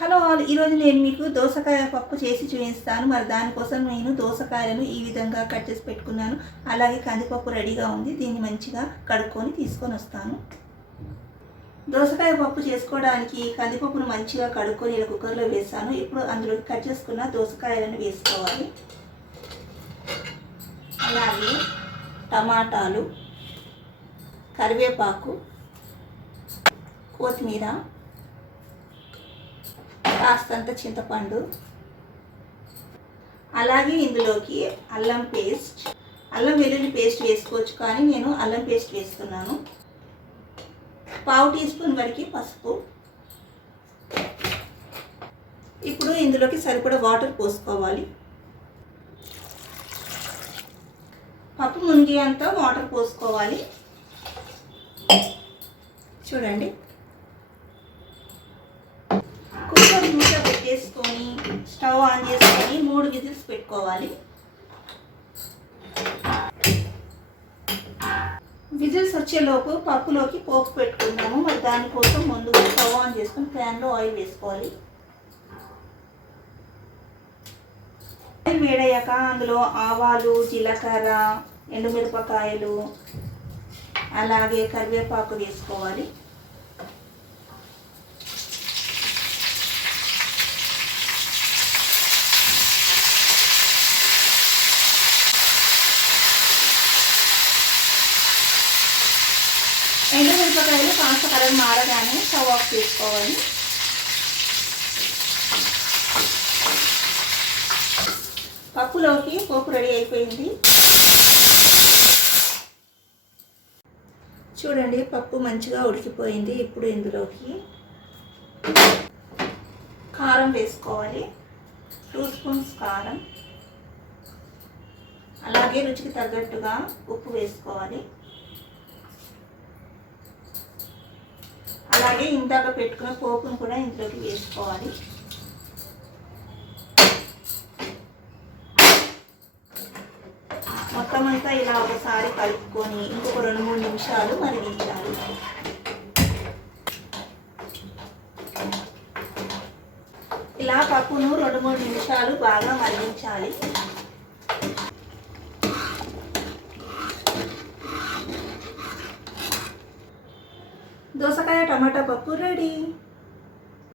Hello all ఈరోజు నేను మీకు దోసకాయ పప్పు చేసి చూపిస్తాను. మరి దానికోసం నేను దోసకాయలను ఈ విధంగా కట్ చేసి పెట్టుకున్నాను. అలాగే కందిపప్పు రెడీగా ఉంది. దీన్ని మంచిగా కడుక్కొని తీసుకొని వస్తాను. దోసకాయ పప్పు చేసుకోవడానికి కందిపప్పును మంచిగా కడుక్కొని ఇలా కుక్కర్లో వేసాను ఇప్పుడు అందులో కట్ చేసుకున్న దోసకాయలను వేసుకోవాలి. అలాగే టమాటాలు కరివేపాకు కొత్తిమీర కాస్తంత చింతపండు. అలాగే ఇందులోకి అల్లం పేస్ట్. అల్లం వెల్లుల్లి పేస్ట్ వేసుకోవచ్చు కానీ నేను అల్లం పేస్ట్ వేస్తున్నాను. పావు టీ స్పూన్ వరకు పసుపు. ఇప్పుడు ఇందులోకి సరిపడా వాటర్ పోసుకోవాలి. పప్పు మునిగేంత వాటర్ పోసుకోవాలి. చూడండి. స్టవ్ ఆన్ చేసుకొని మూడు విజిల్స్ పెట్టుకోవాలి. విజిల్స్ వచ్చేలోపు పప్పులోకి పోపు పెట్టుకుందాము. మరి దానికోసం ముందుగా స్టవ్ ఆన్ చేసుకొని ప్యాన్లో ఆయిల్ వేసుకోవాలి. ఆయిల్ వేడయ్యాక అందులో ఆవాలు జీలకర్ర ఎండుమిరపకాయలు అలాగే కరివేపాకు వేసుకోవాలి. ఎండుమిరపకాయలు కాస్త కలర్ మారగానే స్టవ్ ఆఫ్ చేసుకోవాలి. పప్పులోకి పోపు రెడీ అయిపోయింది. చూడండి పప్పు మంచిగా ఉడికిపోయింది ఇప్పుడు ఇందులోకి. కారం వేసుకోవాలి. టూ స్పూన్స్ కారం. అలాగే రుచికి తగ్గట్టుగా ఉప్పు వేసుకోవాలి. అలాగే ఇందాక పెట్టుకున్న పోపును కూడా ఇందులోకి వేసుకోవాలి. మొత్తం అంతా ఇలా ఒకసారి కలుపుకొని ఇంకొక రెండు మూడు నిమిషాలు మరిగించాలి. ఇలా పప్పును రెండు మూడు నిమిషాలు బాగా మరిగించాలి. దోసకాయ టమాటా పప్పు రెడీ.